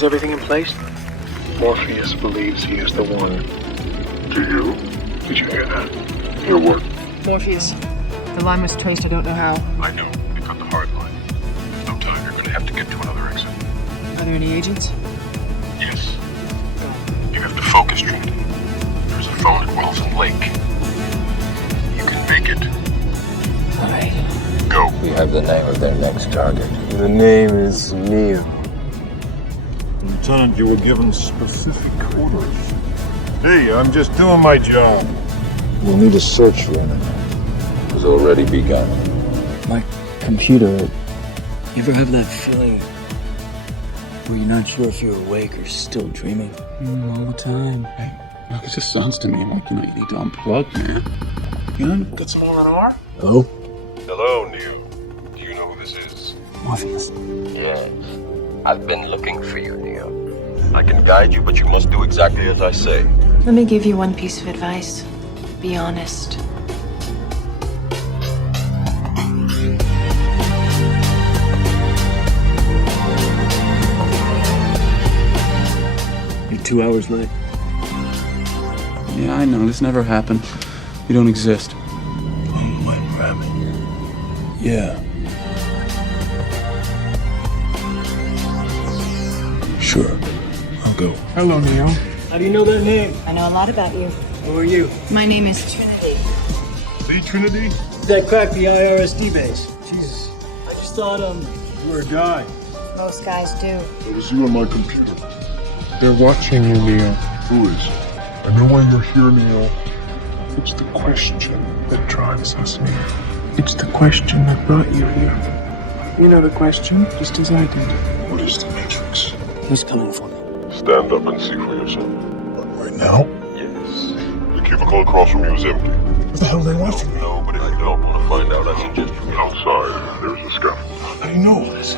Is everything in place? Morpheus believes he is the one. Do you? Did you hear that? Hear what? Morpheus. The line was traced, I don't know how. I know. They cut the hard line. No time. You're gonna have to get to another exit. Are there any agents? Yes. You have to focus, Trinity. There's a phone at Wilson Lake. You can make it. Alright. Go. We have the name of their next target. The name is Neo. Lieutenant, you were given specific orders. Hey, I'm just doing my job. We'll need a search for him. It's already begun. My computer, you ever have that feeling where you're not sure if you're awake or still dreaming? All the time. Hey, look, it just sounds to me like, you need to unplug, man. You know? Got some R&R? Hello? Hello, Neo. Do you know who this is? Morpheus. Yes. I've been looking for you, Neo. I can guide you, but you must do exactly as I say. Let me give you one piece of advice. Be honest. You're 2 hours late. Yeah, I know, this never happened. You don't exist. White rabbit. Yeah. Sure. I'll go. Hello, Neo. How do you know that name? I know a lot about you. Who are you? My name is Trinity. See, Trinity? That cracked the IRSD base. Jesus. I just thought, you were a guy. Most guys do. It was you on my computer. They're watching you, Neo. Who is? I know why you're here, Neo. It's the question that drives us, Neo. It's the question that brought you here. You know the question, just as I did. What is the Matrix? He's coming for me. Stand up and see for yourself. What, right now? Yes. The cubicle across from you is empty. What the hell are they watching? No, but if you don't want to find out, I suggest you outside. There's a scaffold. I know this.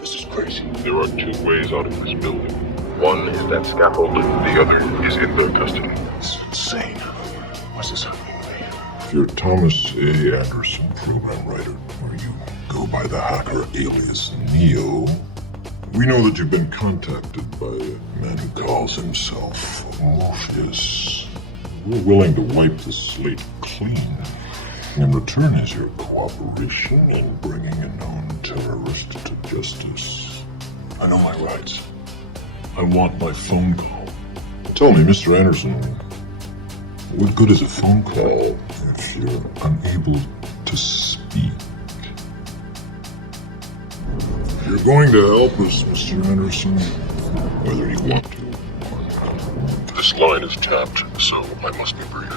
This is crazy. There are two ways out of this building. One is that scaffold, the other is in their custody. It's insane. What's this happening to me? If you're Thomas A. Anderson, program writer, or you go by the hacker alias Neo, we know that you've been contacted by a man who calls himself Morpheus. We're willing to wipe the slate clean. In return is your cooperation in bringing a known terrorist to justice. I know my rights. I want my phone call. Tell me, Mr. Anderson, what good is a phone call if you're unable to speak? If you're going to help us, Mr. Anderson, whether you want to or not. This line is tapped, so I must be brief.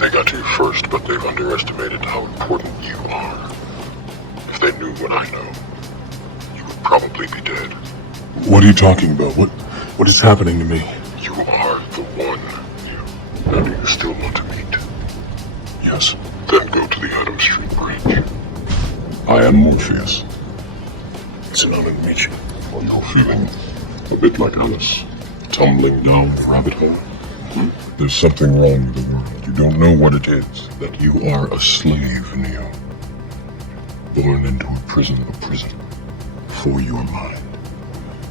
They got to you first, but they've underestimated how important you are. If they knew what I know, you would probably be dead. What are you talking about? What is happening to me? You are the one. Now, do you still want to meet? Yes. Then go to the Adam Street Bridge. I am Morpheus. It's an honor to meet you. Are you feeling a bit like Alice? Tumbling down the rabbit hole? There's something wrong with the world. You don't know what it is. That you are a slave, Neo. Born into a prison for your mind.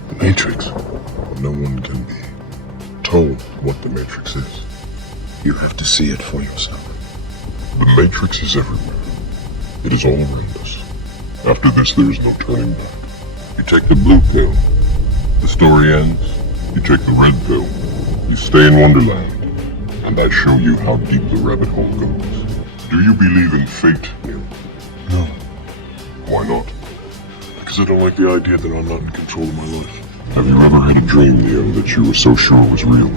The Matrix. No one can be told what the Matrix is. You have to see it for yourself. The Matrix is everywhere. It is all around us. After this, there is no turning back. You take the blue pill, the story ends. You take the red pill, you stay in Wonderland, and I show you how deep the rabbit hole goes. Do you believe in fate, Neil? No. Why not? Because I don't like the idea that I'm not in control of my life. Have you ever had a dream, Neo, that you were so sure was real?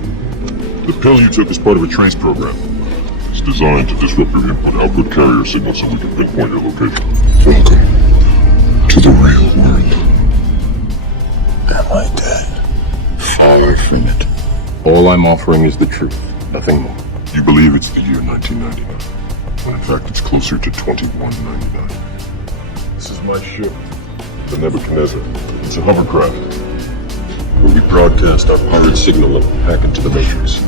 The pill you took is part of a trace program. It's designed to disrupt your input output carrier signal so we can pinpoint your location. Welcome to the real world. Am I dead? Far from it. All I'm offering is the truth, nothing more. You believe it's the year 1999, when in fact it's closer to 2199. This is my ship, the Nebuchadnezzar. It's a hovercraft, where we broadcast our pirate signal and hack into the Matrix.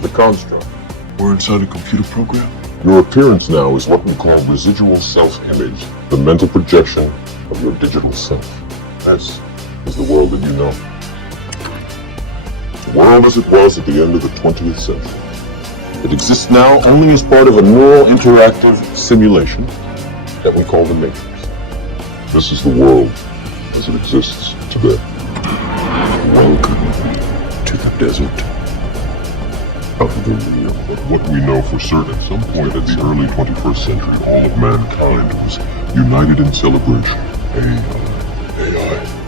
The construct. We're inside a computer program? Your appearance now is what we call residual self-image, the mental projection of your digital self. That's the world that you know. world as it was at the end of the 20th century. It exists now only as part of a neural interactive simulation that we call the Matrix. This is the world as it exists today. Welcome to the desert of the real. But what we know for certain, at some point at the early 21st century, all of mankind was united in celebration. AI.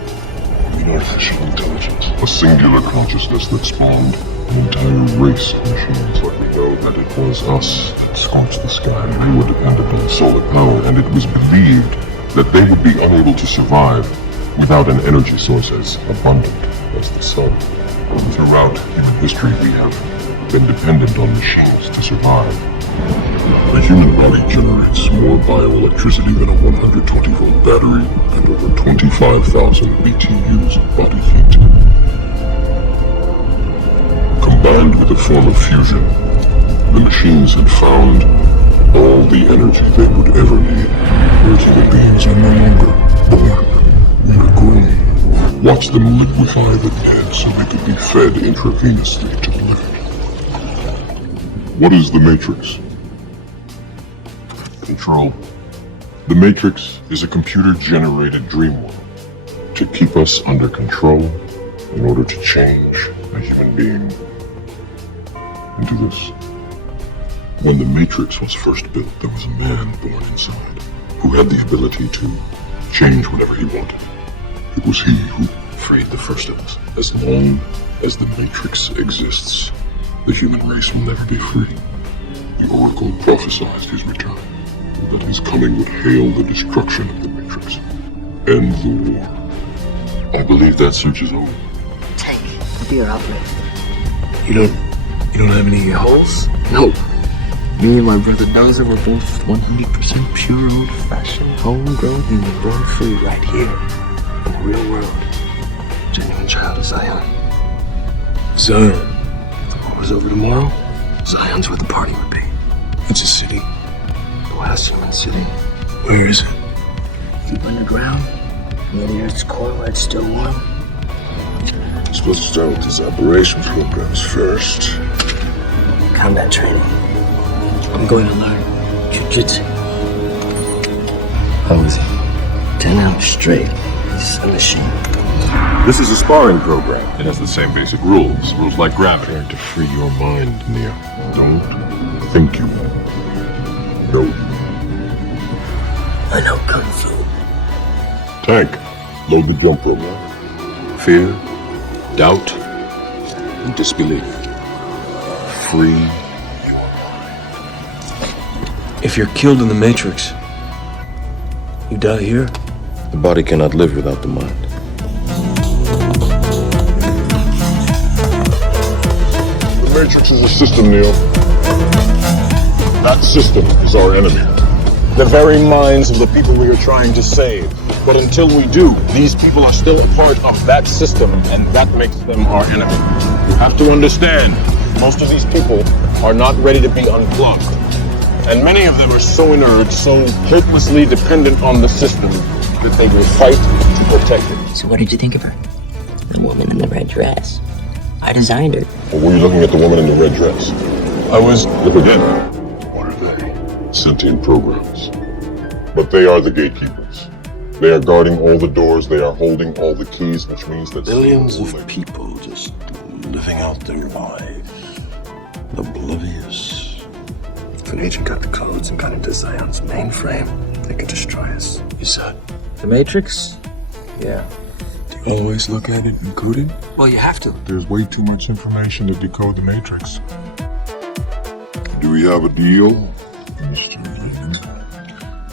Artificial intelligence. A singular consciousness that spawned an entire race of machines. But we know that it was us that scorched the sky. They were dependent on solar power, and it was believed that they would be unable to survive without an energy source as abundant as the sun. Throughout human history, we have been dependent on machines to survive. The human body generates more bioelectricity than a 120-volt battery and over 25,000 BTUs of body heat. Combined with a form of fusion, the machines had found all the energy they would ever need. Whereas human beings are no longer born, they are grown. Watch them liquefy the dead so they could be fed intravenously to the living. What is the Matrix? Control. The Matrix is a computer-generated dream world to keep us under control in order to change a human being into this. When the Matrix was first built, there was a man born inside who had the ability to change whatever he wanted. It was he who freed the first of us. As long as the Matrix exists, the human race will never be free. The Oracle prophesied his return, that his coming would hail the destruction of the Matrix, end the war. I believe that search is over. Tank, I'll be your operator. You don't have any holes? No. Me and my brother Dozer were both 100% pure old-fashioned, homegrown, and we were born free right here in the real world. Genuine child of Zion. Zion. If the war was over tomorrow, Zion's where the party would be. It's a city. The last human city. Where is it? Deep underground, near the Earth's core where it's still warm. I'm supposed to start with these operation programs first. Combat training. I'm going to learn jiu-jitsu. How is it? 10 hours straight. He's a machine. This is a sparring program. It has the same basic rules. Rules like gravity. Trying to free your mind, Neo. Don't think you will. Know you. I know Kung Fu. Tank. Load the jump program. Fear, doubt, and disbelief. Free. If you're killed in the Matrix, you die here? The body cannot live without the mind. The Matrix is a system, Neo. That system is our enemy. The very minds of the people we are trying to save. But until we do, these people are still a part of that system, and that makes them our enemy. You have to understand, most of these people are not ready to be unplugged. And many of them are so inert, so hopelessly dependent on the system, that they will fight to protect it. So what did you think of her? The woman in the red dress. I designed her. Or were you looking at the woman in the red dress? I was... Look again. What are they? Sentient programs. But they are the gatekeepers. They are guarding all the doors, they are holding all the keys, which means that Billions of people just living out their lives. Oblivious. If an agent got the codes and got into Zion's mainframe, they could destroy us. Is that The Matrix? Yeah. Do you always look at it encoded? Well, you have to. There's way too much information to decode the Matrix. Do we have a deal?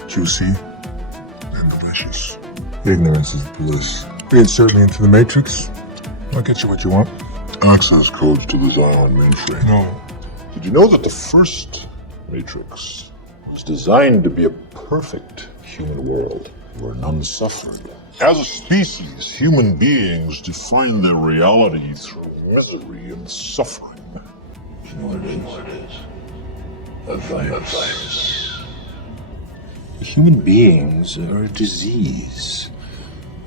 Juicy and delicious. Ignorance is bliss. Reinsert me into the Matrix. I'll get you what you want. Access codes to the Zion mainframe. No. Did you know that the first Matrix was designed to be a perfect human world where none suffered? As a species, human beings define their reality through misery and suffering. You know what it is? A virus. Human beings are a disease,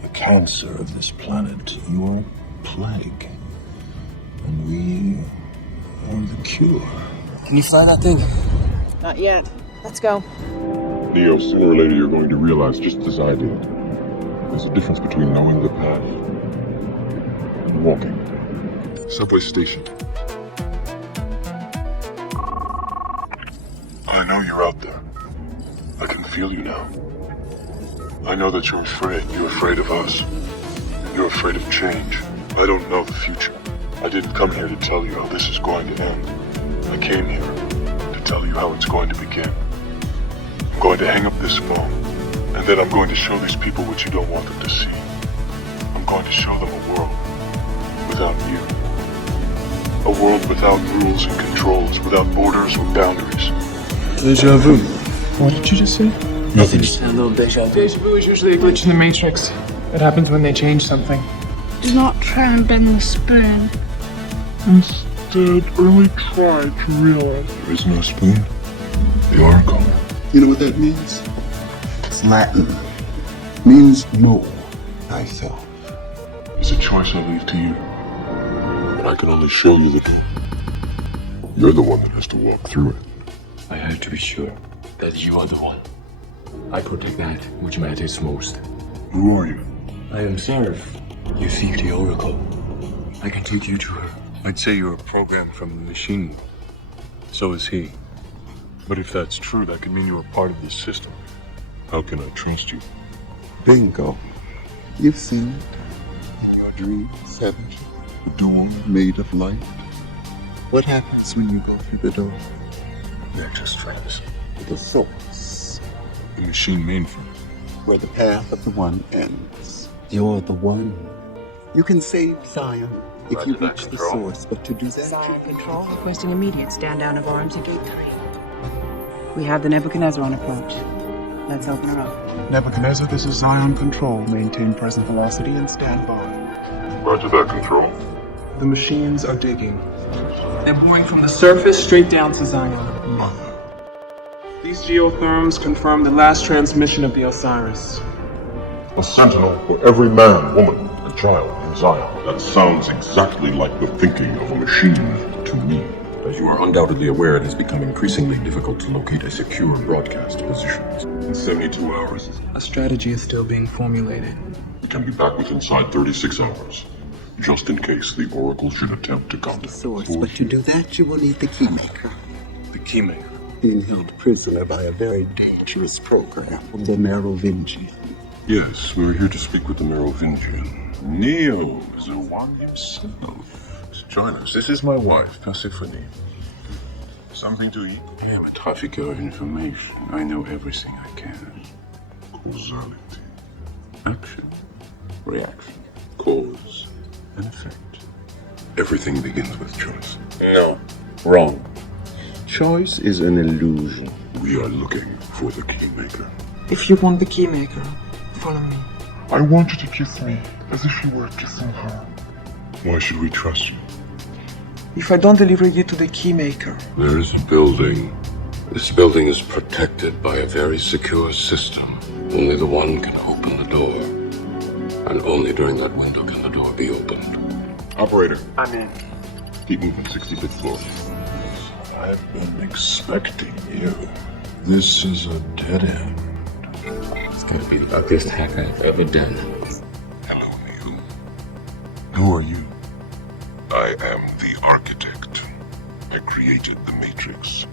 a cancer of this planet. You are a plague. And we are the cure. Can you fly that thing? Not yet. Let's go. Neo, sooner or later you're going to realize, just as I did, there's a difference between knowing the path and walking. Subway station. I know you're out there. I can feel you now. I know that you're afraid. You're afraid of us. You're afraid of change. I don't know the future. I didn't come here to tell you how this is going to end. I came here to tell you how it's going to begin. I'm going to hang up this phone, and then I'm going to show these people what you don't want them to see. I'm going to show them a world without you. A world without rules and controls, without borders or boundaries. Deja vu. What did you just say? Nothing, just a little deja vu. Deja vu is usually a glitch in the Matrix. It happens when they change something. Do not try and bend the spoon. Instead, only try to realize there is no spoon. The oracle. You know what that means? It's Latin. Means know thyself. It's a choice I leave to you. But I can only show you the way. You're the one that has to walk through it. I have to be sure that you are the one. I protect that which matters most. Who are you? I am Seraph. You seek the Oracle. I can take you to her. I'd say you're a program from the machine. So is he. But if that's true, that could mean you're a part of this system. How can I trust you? Bingo. You've seen it in your dreams, haven't you? The door made of light. What happens when you go through the door? They're just friends. The source, The machine mainframe. where the path of the one ends. You're the one. You can save Zion if you reach the source, but to do that, Zion Control requesting immediate stand down of arms and gate time. We have the Nebuchadnezzar on approach. Let's open her up. Nebuchadnezzar, this is Zion Control. Maintain present velocity and stand by. Roger that, Control. The machines are digging. They're boring from the surface straight down to Zion. Mother. These geotherms confirm the last transmission of the Osiris. A sentinel for every man, woman, and child in Zion. That sounds exactly like the thinking of a machine to me. As you are undoubtedly aware, it has become increasingly difficult to locate a secure broadcast position. In 72 hours, A strategy is still being formulated. we can be back within 36 hours. Just in case the Oracle should attempt to contact the source, but to do that, you will need the Keymaker. the Keymaker. Being held prisoner by a very dangerous program, the Merovingian. Yes, we're here to speak with the Merovingian. Neo is the one himself. Join us. This is my wife, Persephone. Something to eat? I am a trafficker of information. I know everything I can. Causality. Action. Reaction. Cause and effect. Everything begins with choice. No. Wrong. Choice is an illusion. We are looking for the Keymaker. If you want the Keymaker, follow me. I want you to kiss me as if you were kissing her. Why should we trust you? If I don't deliver you to the Keymaker, There is a building. This building is protected by a very secure system. Only the one can open the door. And only during that window can the door be opened. Operator. I'm in. Keep moving, 65th floor. I've been expecting you. This is a dead end. It's gotta be the ugliest hack I've ever done. Hello, Neo. Who are you? I am the architect. I created the Matrix.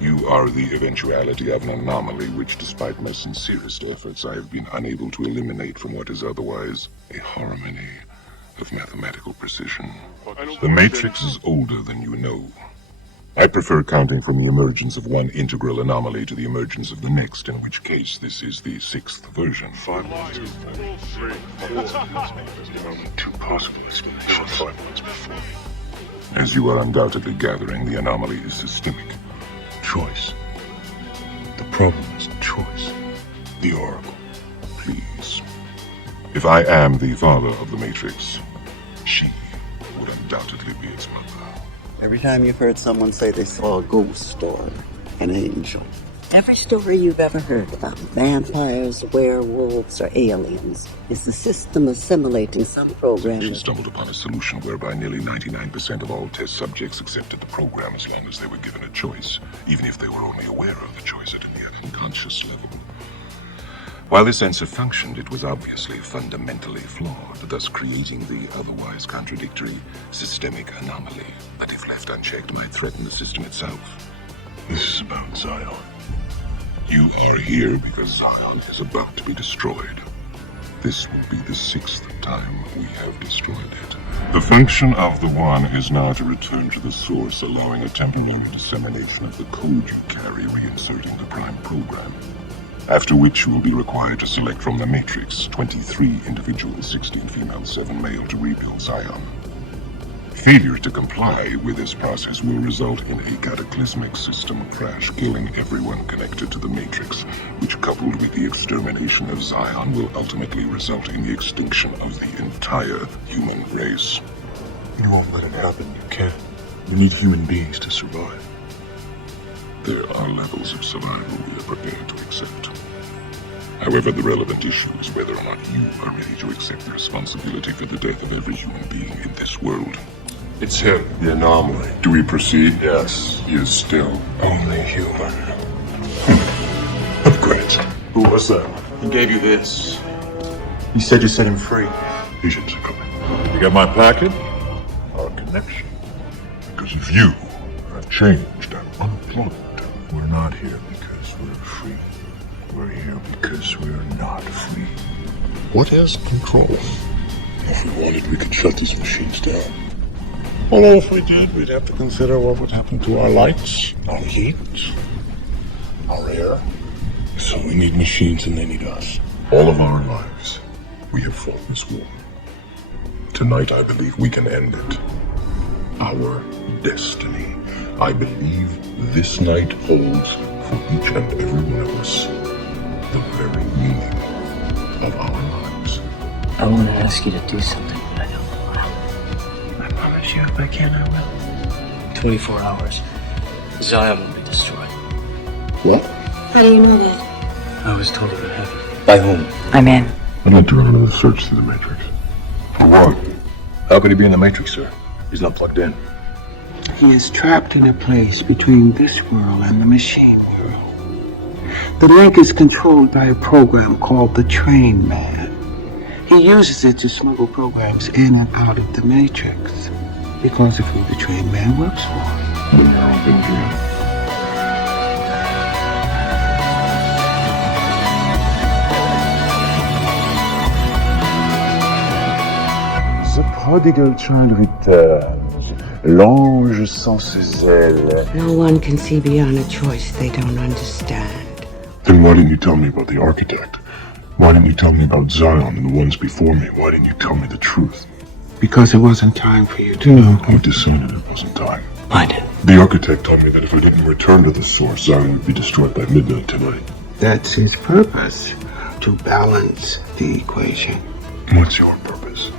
You are the eventuality of an anomaly which, despite my sincerest efforts, I have been unable to eliminate from what is otherwise a harmony of mathematical precision. The Matrix is older than you know. I prefer counting from the emergence of one integral anomaly to the emergence of the next, in which case this is the 6th version. 5 minutes, 2, 3, 4. Two possible explanations 5 minutes before. As you are undoubtedly gathering, the anomaly is systemic. Choice. The problem is choice. The Oracle, please. If I am the father of the Matrix, she would undoubtedly be its mother. Every time you've heard someone say they saw a ghost or an angel, Every story you've ever heard about vampires, werewolves, or aliens is the system assimilating some program. She stumbled upon a solution whereby nearly 99% of all test subjects accepted the program as long as they were given a choice, even if they were only aware of the choice at a near unconscious level. While this answer functioned, it was obviously fundamentally flawed, thus creating the otherwise contradictory systemic anomaly that, if left unchecked, might threaten the system itself. This is about Zion. You are here because Zion is about to be destroyed. This will be the 6th time we have destroyed it. The function of the One is now to return to the source, allowing a temporary dissemination of the code you carry, reinserting the prime program. After which you will be required to select from the Matrix 23 individuals, 16 female, 7 male, to rebuild Zion. Failure to comply with this process will result in a cataclysmic system crash, killing everyone connected to the Matrix, which, coupled with the extermination of Zion, will ultimately result in the extinction of the entire human race. You won't let it happen, you can't. You need human beings to survive. There are levels of survival we are prepared to accept. However, the relevant issue is whether or not you are ready to accept the responsibility for the death of every human being in this world. It's him, the anomaly. Do we proceed? Yes. He is still Only human. Upgrades. Who was that? He gave you this. He said you set him free. Visions are coming. You got my packet? Our connection. Because if you have changed and unplugged, we're not here because we're free. We're here because we're not free. What has control? If we wanted, we could shut these machines down. Although if we did, we'd have to consider what would happen to our lights, our heat, our air. So we need machines and they need us. All of our lives, we have fought this war. Tonight, I believe we can end it. Our destiny. I believe this night holds for each and every one of us the very meaning of our lives. I want to ask you to do something, but I don't know how. I promise you, if I can, I will. 24 hours. Zion will be destroyed. What? How do you know that? I was told it would happen. By whom? I'm in. I'd like to run another search through the Matrix. For what? How could he be in the Matrix, sir? He's not plugged in. He is trapped in a place between this world and the machine world. The link is controlled by a program called the Train Man. He uses it to smuggle programs in and out of the Matrix. Because of who the Train Man works for. We're now in jail. The prodigal child returns, l'ange sans ses ailes. No one can see beyond a choice they don't understand. Then why didn't you tell me about the architect? Why didn't you tell me about Zion and the ones before me? Why didn't you tell me the truth? Because it wasn't time for you to know. Who decided it wasn't time? I did. The architect told me that if I didn't return to the source, Zion would be destroyed by midnight tonight. That's his purpose, to balance the equation. What's your purpose?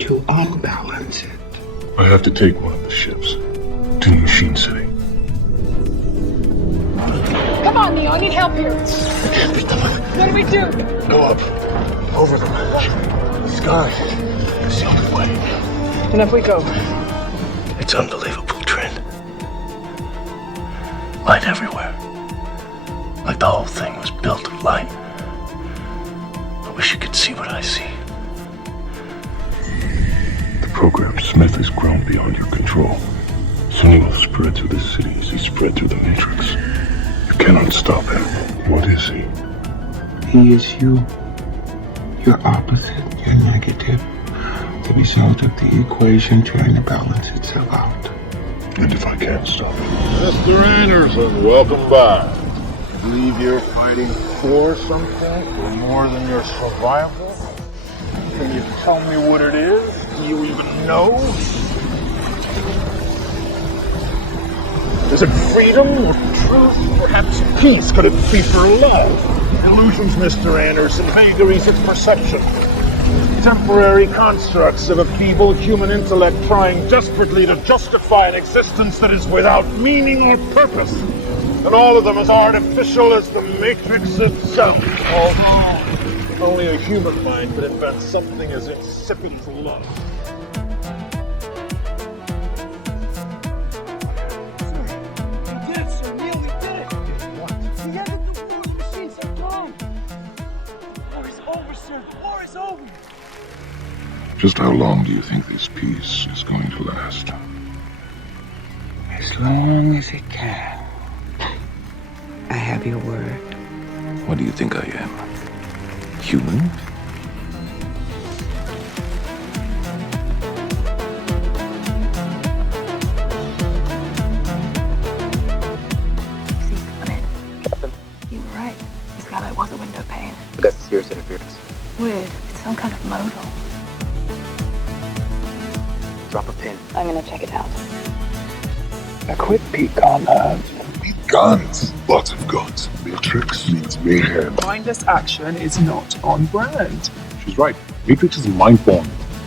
To unbalance it. I have to take one of the ships to Machine City. Come on, Neo, I need help here. What do we do? Go up. Over them. The sky. It's the only way. And if we go? It's unbelievable, Trin. Light everywhere. Like the whole thing was built of light. I wish you could see what I see. The program Smith has grown beyond your control. Soon he will spread through the cities. He spread through the Matrix. You cannot stop him. What is he? He is you. Your opposite, your negative. The result of the equation trying to balance itself out. And if I can't stop him? Mr. Anderson, welcome back. I believe you're fighting for something, or more than your survival? Can you tell me what it is? Do you even know? Is it freedom or truth? Perhaps peace? Could it be for love? Illusions, Mr. Anderson, vagaries of perception. Temporary constructs of a feeble human intellect trying desperately to justify an existence that is without meaning or purpose. And all of them as artificial as the Matrix itself. Although only a human mind could invent something as insipid as love. Just how long do you think this peace is going to last? As long as it can. I have your word. What do you think I am? Human? You were right. The skylight was a window pane. But that's serious interference. Weird. It's some kind of modal. Drop a pin. I'm gonna check it out. A quick peek on that. Guns. Lots of guns. Matrix means mayhem. Mindless action is not on brand. She's right. Matrix is mind-born.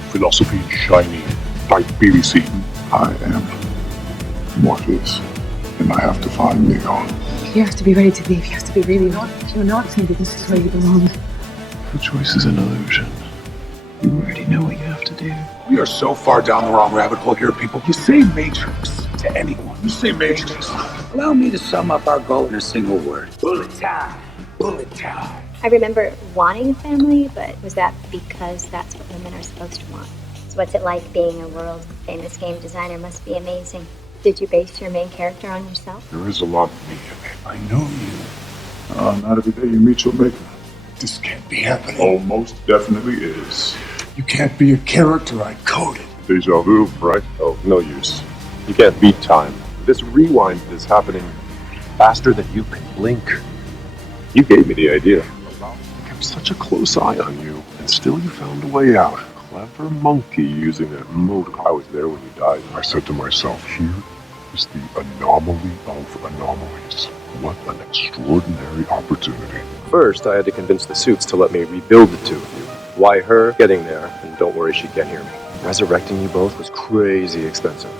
Philosophy shiny. Like BBC. I am Morpheus, and I have to find Neo. You have to be ready to leave. You have to be really not. If you're not, maybe this is where you belong. The choice is an illusion. You already know what you have to do. We are so far down the wrong rabbit hole here, people. You say Matrix to anyone. You say Matrix. Allow me to sum up our goal in a single word. Bullet time. Bullet time. I remember wanting a family, but was that because that's what women are supposed to want? So what's it like being a world-famous game designer? Must be amazing. Did you base your main character on yourself? There is a lot of me in it. I know you. Not every day you meet your maker. This can't be happening. Oh, most definitely is. You can't be a character I coded. Deja vu, right? Oh, no use. You can't beat time. This rewind is happening faster than you can blink. You gave me the idea. I kept such a close eye on you, and still you found a way out. Clever monkey using that motor. I was there when you died. I said to myself, here is the anomaly of anomalies. What an extraordinary opportunity. First, I had to convince the suits to let me rebuild the two of you. Why her? Getting there, and don't worry, she can't hear me. Resurrecting you both was crazy expensive.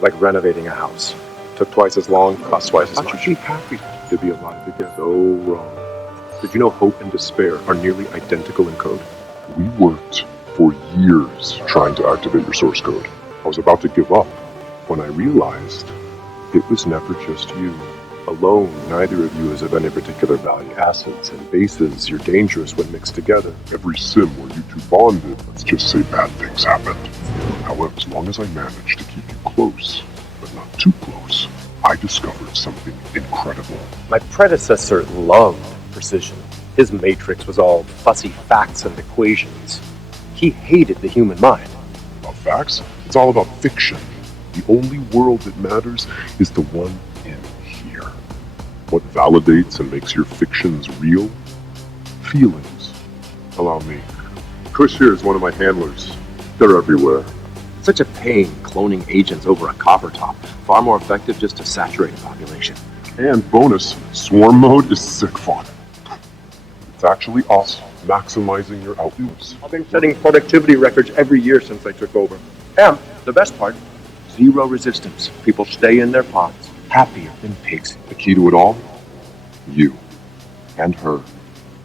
Like renovating a house. Took twice as long, cost twice as much. Aren't you happy to be alive again? So wrong. Did you know hope and despair are nearly identical in code? We worked for years trying to activate your source code. I was about to give up when I realized it was never just you. Alone, neither of you is of any particular value. Acids and bases, you're dangerous when mixed together. Every sim where you two bonded, let's just say bad things happened. However, as long as I managed to keep you close, but not too close, I discovered something incredible. My predecessor loved precision. His matrix was all fussy facts and equations. He hated the human mind. About facts? It's all about fiction. The only world that matters is the one in here. What validates and makes your fictions real? Feelings. Allow me. Chris here is one of my handlers. They're everywhere. Such a pain cloning agents over a copper top. Far more effective just to saturate a population. And bonus, swarm mode is sick fun. It's actually us maximizing your outputs. I've been setting productivity records every year since I took over. And the best part, zero resistance. People stay in their pods, happier than pigs. The key to it all? You and her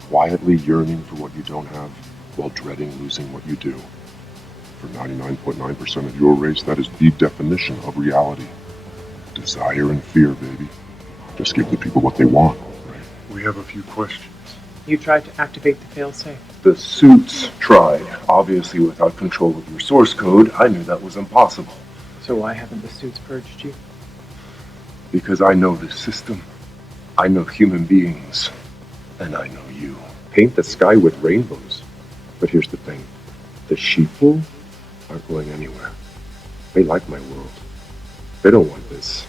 quietly yearning for what you don't have while dreading losing what you do. For 99.9% of your race, that is the definition of reality. Desire and fear, baby. Just give the people what they want. We have a few questions. You tried to activate the failsafe. The suits tried. Obviously, without control of your source code, I knew that was impossible. So why haven't the suits purged you? Because I know this system. I know human beings. And I know you. Paint the sky with rainbows. But here's the thing. The sheeple aren't going anywhere. They like my world. They don't want this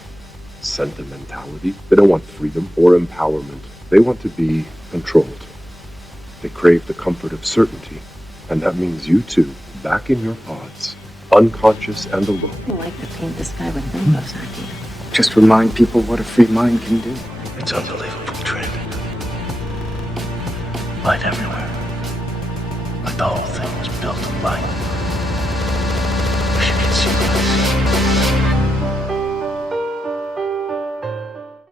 sentimentality. They don't want freedom or empowerment. They want to be controlled. They crave the comfort of certainty. And that means you two, back in your pods, unconscious and alone. I like the paint the sky with rainbows idea. Just remind people what a free mind can do. It's unbelievable, Trent. Light everywhere. Like the whole thing was built of light. Wish you could see it.